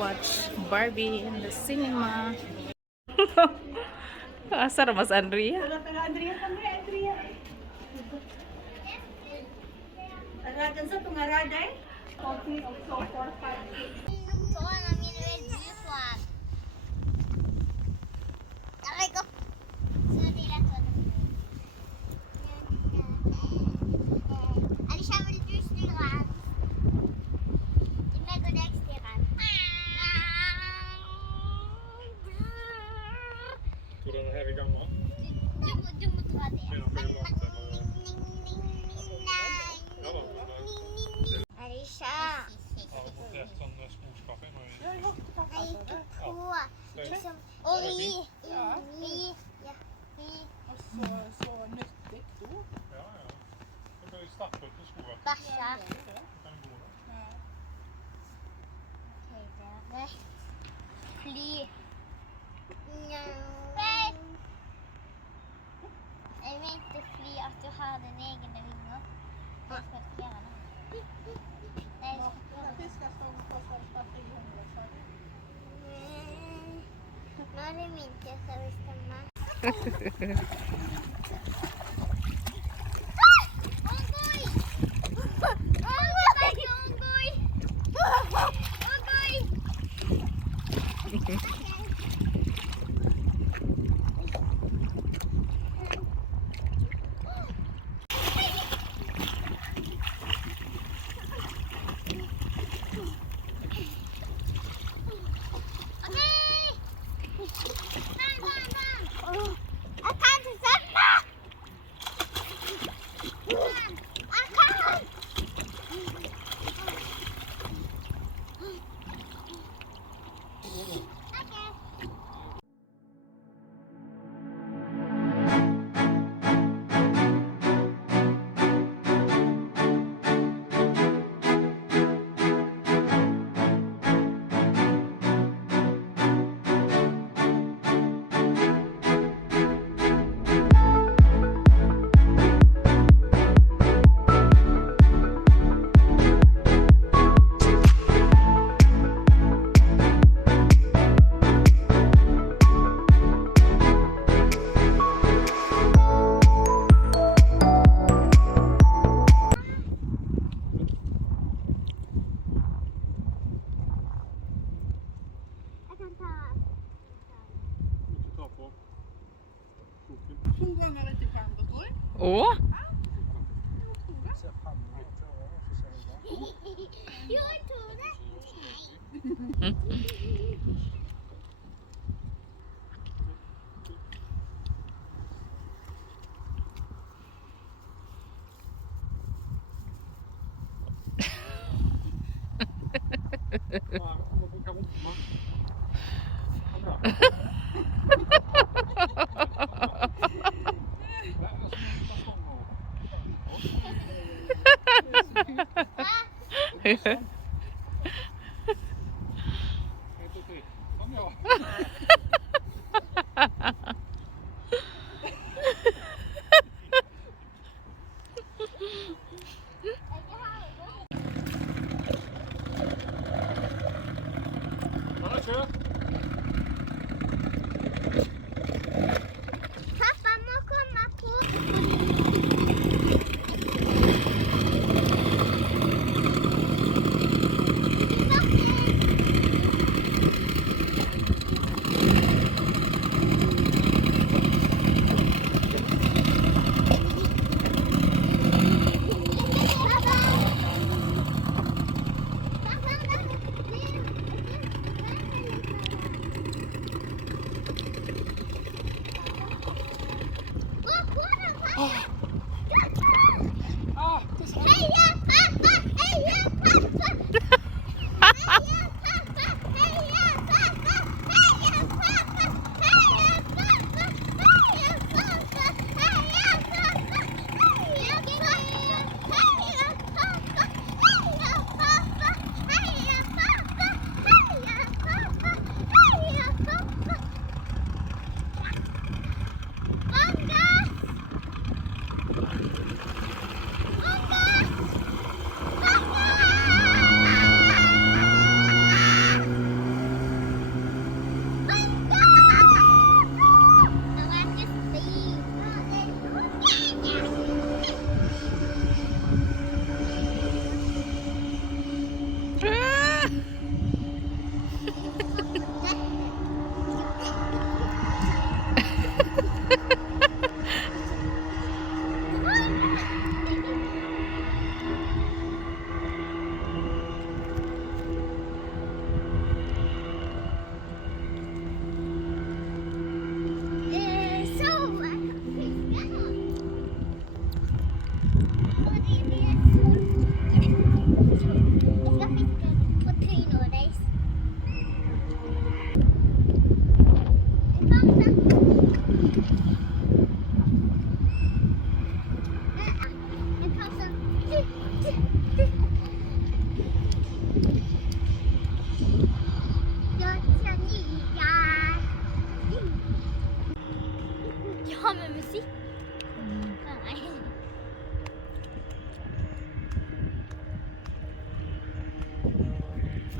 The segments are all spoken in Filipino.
watch Barbie in the cinema. Asar Mas Andrea. Andrea kami, Andrea. Aragan sa tungaraday. Coffee also for 5. Så er min veldig Aray ko. Sunod ilan to. Alicia vil du styre? Di meg og deg styre. Tror du den her er gammel? Du må ta det. Alicia. Ja, montert sånn sporskaffe. Jeg gikk på liksom og ri. Ja. Så nyttig då. Ja. Det blir ju stappet på skoet. Bæsja. Det kan gå da. Ok, det er rett. Fly. Nei. Jeg mente fly at du har den egne vinger. Jeg skal ikke gjøre det. Nei, jeg skal ikke gjøre det. Fiskar som kostar 300 sa du. Nå er det min tur, så vi stemmer. Ongoi! Jeg kan ikke svømme! Jeg kan! Å? Jo, jeg tror det. Pappa må komme på.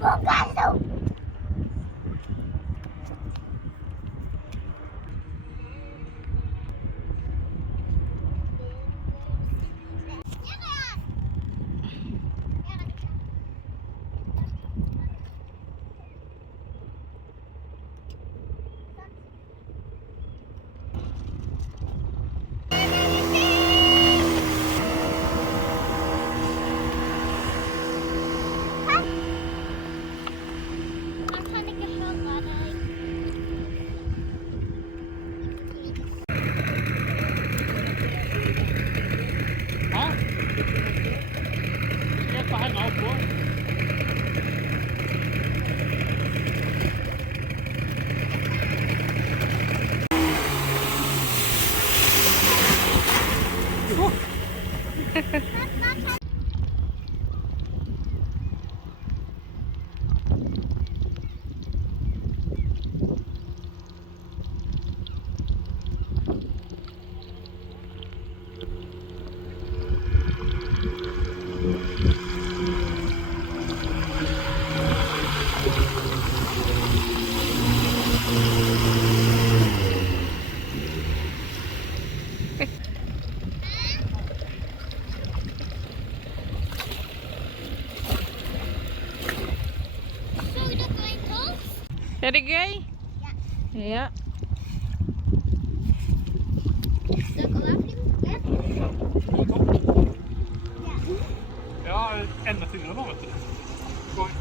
Man kan ikke høre deg. Hæ? Skal hjelpe henne oppå. Så dere en tors? Er det gøy? Ja. Dere var flinke. Ja, enda tyngre nå, vet du. Gå inn.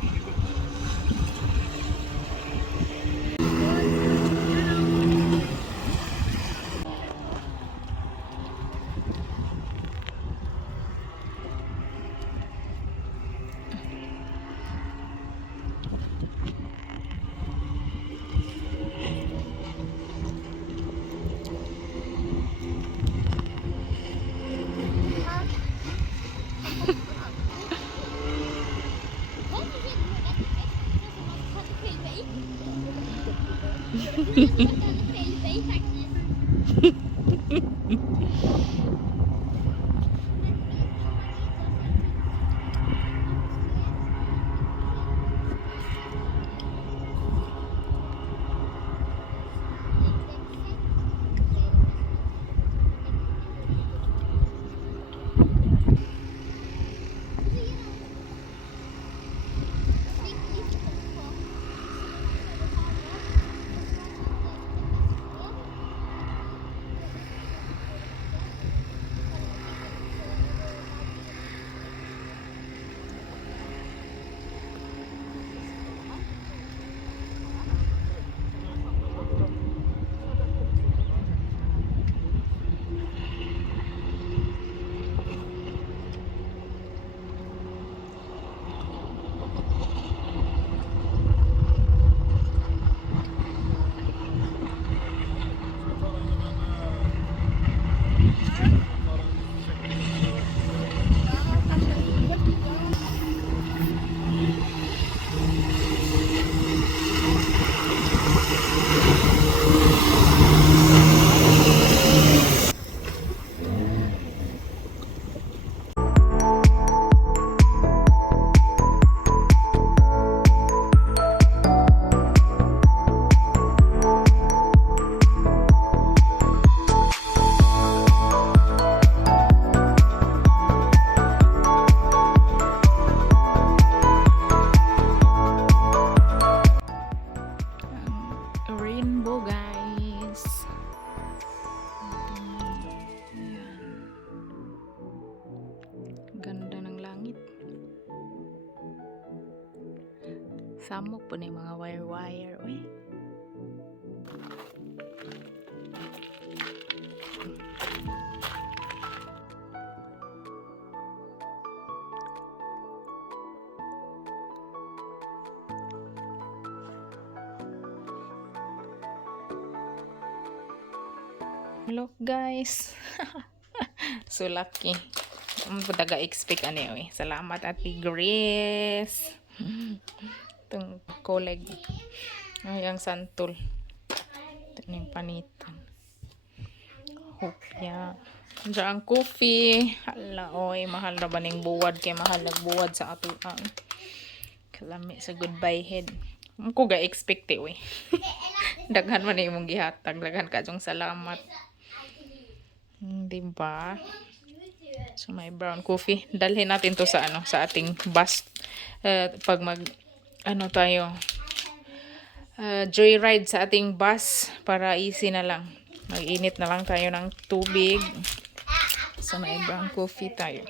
Rainbow, guys. Ganda ng langit. Samok po na yung mga wire-wire. Uy. Look, guys. So lucky. Taga-expect ano eh. Salamat, Ate Grace. Itong koleg. Ay, ang santol. Ito na yung panitan. Hopya. Diyan ang coffee. Hala, oy. Mahal na ba ning buwad? Kaya mahal nagbuwad sa ato. Kalami sa goodbye head. Ko ga expect we. Daghan man imong gihatag, daghan ka jong salamat. Diba? So may brown coffee. Dalhin natin to sa sa ating bus pag mag tayo joyride sa ating bus para easy na lang. Mag-init na lang tayo ng tubig. So may brown coffee tayo.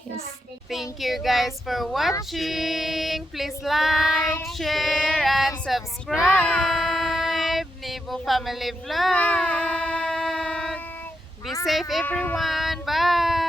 Yes. Thank you guys for watching. Please like, share, and subscribe. Nebo Family Vlog. Be safe everyone. Bye.